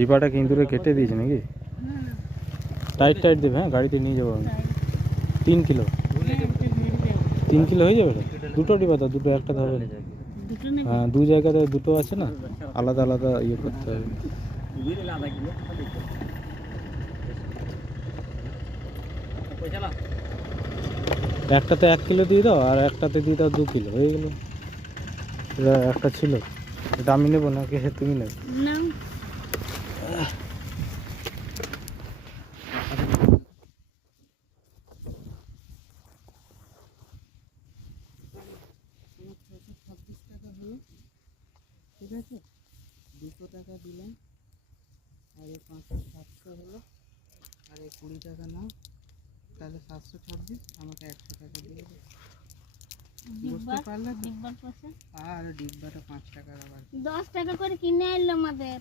ডিবাটা কি ইঁদুরে কেটে দিয়েছে নাকি? টাইট টাইট দেবে, হ্যাঁ গাড়িতে নিয়ে যাবো আমি। 3 কিলো 3 কিলো হয়ে যাবে? দুটো ডিবা তো, দুটো একটা তো হবে না। হ্যাঁ, দু জায়গাতে দুটো আছে না, আলাদা আলাদা ইয়ে করতে হবে। একটাতে 1 কিলো দিয়ে দাও, আর একটাতে দিয়ে দাও 2 কিলো, হয়ে গেল। এটা একটা ছিল, এটা আমি নেবো নাকি তুমি নেবে? ঠিক আছে, 200 টাকা দিলাম, আর এই 500 হলো, আর এই 20 টাকা নাও, তাহলে 726। আমাকে 100 টাকা দিয়ে দেবে, বুঝতে পারলে? আর ডিব্বাটা 5 টাকার, আবার 10 টাকা করে কিনে আনলো আমাদের।